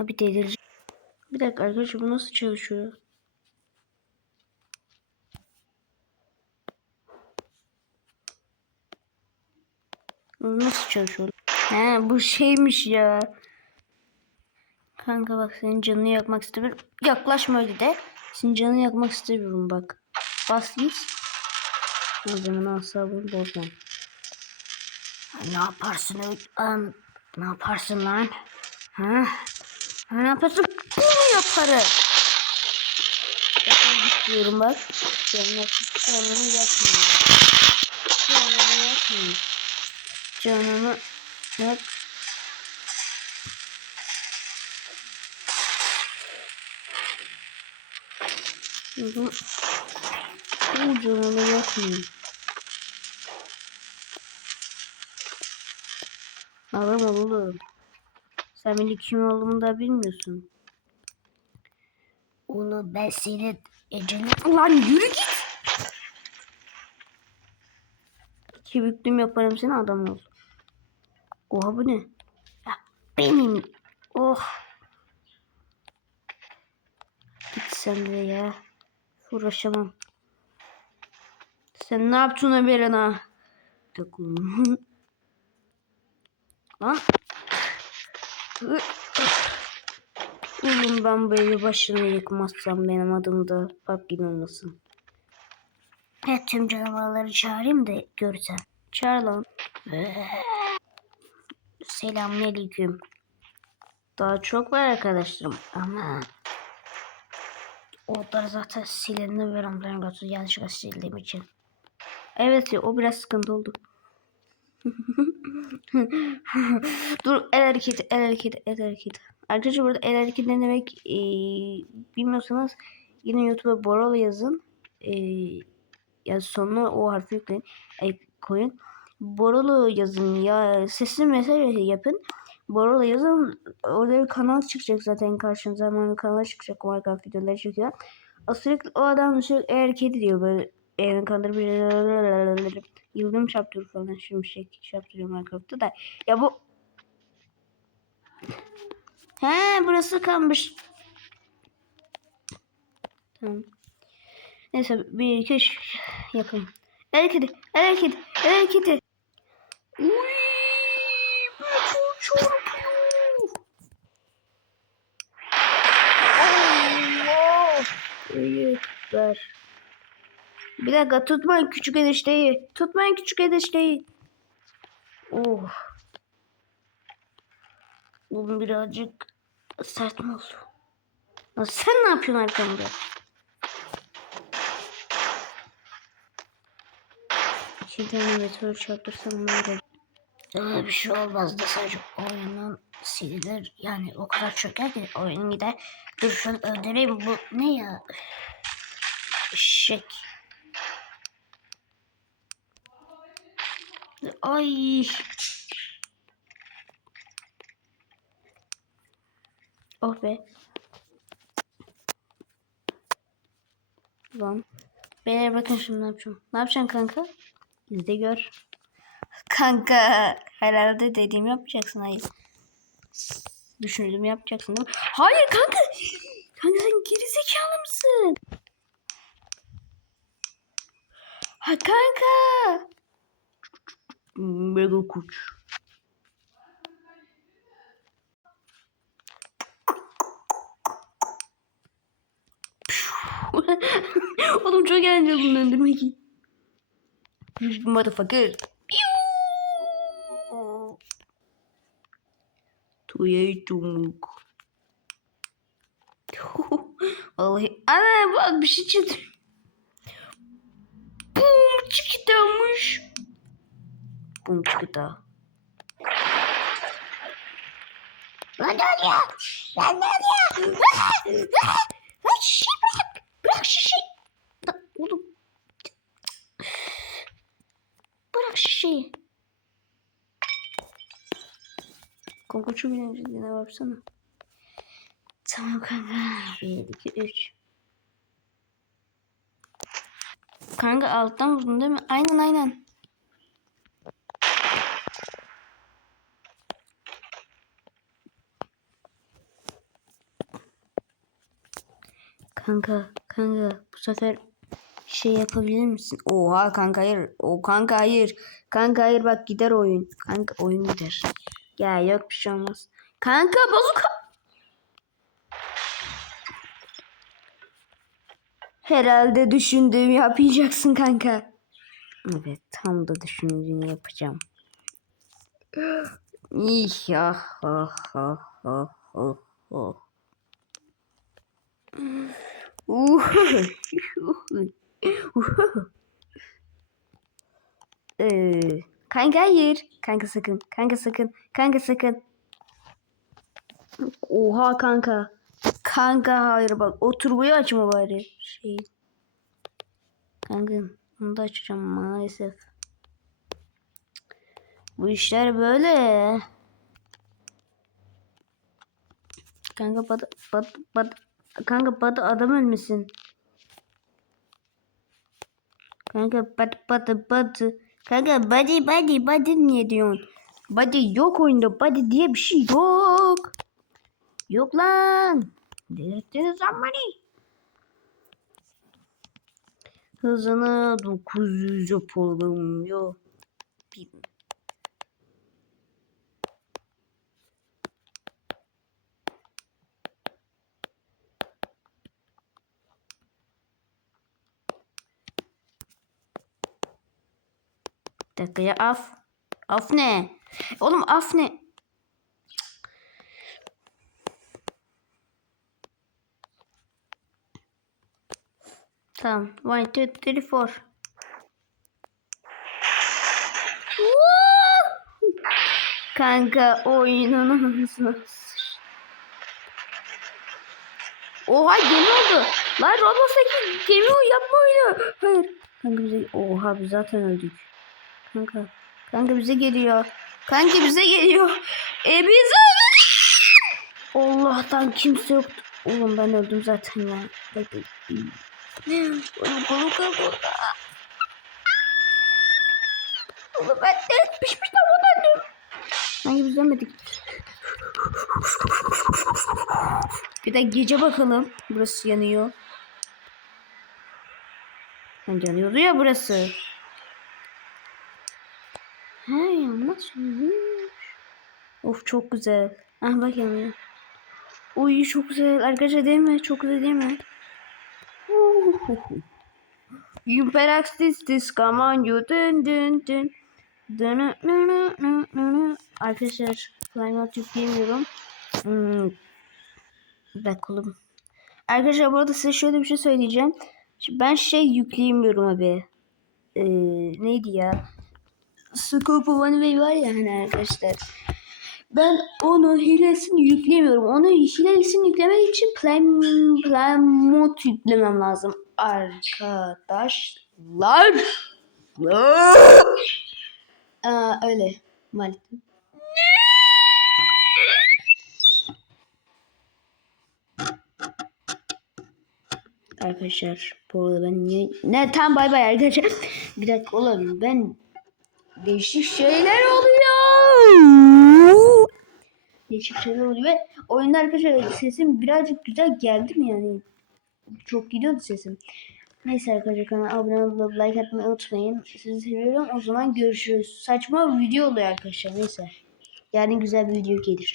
Abi delireceğim. Bir dakika arkadaşlar bu nasıl çalışıyor? Bu nasıl çalışıyor? He bu şeymiş ya. Kanka bak senin canını yakmak istemiyorum. Yaklaşma öyle de. Senin canını yakmak istemiyorum bak. Bas git. O zaman asabını bozmam. Ne yaparsın öyle? Ne yaparsın lan? Ha? Ne yaparsın? Bunu yaparım. Yapmak istiyorum bak. Canını, canını yakmıyor. Canını yakmıyor. Canını yak. Bunu bu canını yakmıyor. Adam ol oğlum. Sen benim kim olduğumu da bilmiyorsun. Onu ben senin eceni Lan yürü git. İki büklüm yaparım seni adam ol. Oha bu ne? Ya benim. Oh. Git sen de ya. Uğraşamam. Sen ne yaptın Ömer'in ha? Takılım. Lan. Oğlum ben böyle başını yıkmazsam benim adım da Babgin olmasın. Evet tüm canavarları çağırayım da görsen. Çağır lan. Selamünaleyküm. Daha çok var arkadaşlarım ama Orada zaten silindi ve onların götü yanlışlıkla sildiğim için. evet o biraz sıkıntı oldu. Dur el hareketi el hareketi el hareketi. Arkadaşlar burada el hareketi ne demek ee, bilmiyorsanız yine YouTube'a Borolo yazın. Ee, ya sonuna o harfi yükleyin. Ay, koyun. Borolo yazın ya sesli mesaj yapın. Borolo yazın. Orada bir kanal çıkacak zaten karşınıza. Hemen bir kanal çıkacak. Minecraft videoları çekiyor. O sürekli o adam sürekli el hareketi diyor böyle. Elini kandırıp yıldırım çarptırıyor falan. Şimşek çarptırıyor Minecraft'ta da. Ya bu He burası kalmış. Tamam. Neyse bir iki üç yapayım. El kedi, el kedi, el kedi. Uy, bu çok çarpıyor. Allah. İyi, ver. Bir dakika tutmayın küçük enişteyi. Tutmayın küçük enişteyi. Oh. Bu birazcık sert mi oldu? Sen ne yapıyorsun arkamda? Şimdi onu meteor çarptırsam olur? Öyle bir şey olmaz da sadece oyunun silinir. Yani o kadar çöker ki oyun gider. Dur şunu öldüreyim bu ne ya? Eşek. Ay. Oh be. Lan. Beyler bakın şimdi ne yapacağım. Ne yapacaksın kanka? İzle gör. Kanka herhalde dediğimi yapacaksın hayır. Düşündüğümü yapacaksın? Hayır kanka. Kanka sen gerizekalı mısın? Ha kanka. Mega kuş. Oğlum çok eğlenceli bunu öldürmek. Motherfucker. Tuyaycumuk. Vallahi ana bak bir şey çıktı. Bum çıkıdamış. Bum çıkıda. Lan ne oluyor? Lan ne oluyor? Lan şişe bırak. Bırak şişe. Lan Oğlum. Bırak şişeyi. Kokoçu bilenciliğine baksana. Tamam kanka. 1, 2, 3. Kanka alttan vurdun değil mi? Aynen aynen. Kanka kanka bu sefer şey yapabilir misin? Oha kanka hayır. O kanka hayır. Kanka hayır bak gider oyun. Kanka oyun gider. Ya yok bir şey olmaz. Kanka bazuka. Herhalde düşündüğümü yapacaksın kanka. Evet tam da düşündüğünü yapacağım. İh ah ah ah ah ah ah. Ee, kanka hayır. Kanka sakın. Kanka sakın. Kanka sakın. Oha kanka. Kanka hayır bak o turboyu açma bari. Şey. Kanka onu da açacağım maalesef. Bu işler böyle. Kanka bad, bad, bad, kanka bad adam ölmesin. Kanka bad bad bad. Kanka body body body niye diyorsun? Body yok oyunda. Body diye bir şey yok. Yok lan. Delirttiniz lan beni. Hızını 900 yapalım. Yok. Dakika ya af. Af ne? Oğlum af ne? Tamam. One, two, three, four. Kanka oyunun anasını. Oha gemi oldu. Lan Roblox'taki gemi yapma oyunu. Hayır. Kanka bize oha biz zaten öldük. Kanka. Kanka bize geliyor. Kanka bize geliyor. E biz öldük. Allah'tan kimse yoktu. Oğlum ben öldüm zaten ya. Kolum kaldı. Oğlum ben de pişmiş tavuk öldüm. Sanki biz ölmedik. Bir de gece bakalım. Burası yanıyor. Ha, yanıyordu ya burası. He yanmaz. Of çok güzel. Ah bak yanıyor. Uy çok güzel. Arkadaşlar değil mi? Çok güzel değil mi? Imperax this this come on you dün dün dün. Nı nı nı nı. Arkadaşlar Flymouth yükleyemiyorum. Hmm. Oğlum. Arkadaşlar bu arada size şöyle bir şey söyleyeceğim. Ben şey yükleyemiyorum abi. Ee, neydi ya? Scope of One Way var ya hani arkadaşlar. Ben onun hilesini yükleyemiyorum. Onun hilesini yüklemek için Plan, plan mod yüklemem lazım. Arkadaşlar. Aa, öyle. Maalesef. Arkadaşlar bu arada ben niye... Ne tam bay bay arkadaşlar. Bir dakika oğlum ben değişik şeyler oluyor. Değişik şeyler oluyor ve oyunda arkadaşlar sesim birazcık güzel geldi mi yani? Çok gidiyordu sesim. Neyse arkadaşlar kanala abone olup like atmayı unutmayın. Sizi seviyorum. O zaman görüşürüz. Saçma video oluyor arkadaşlar. Neyse. Yarın güzel bir video gelir.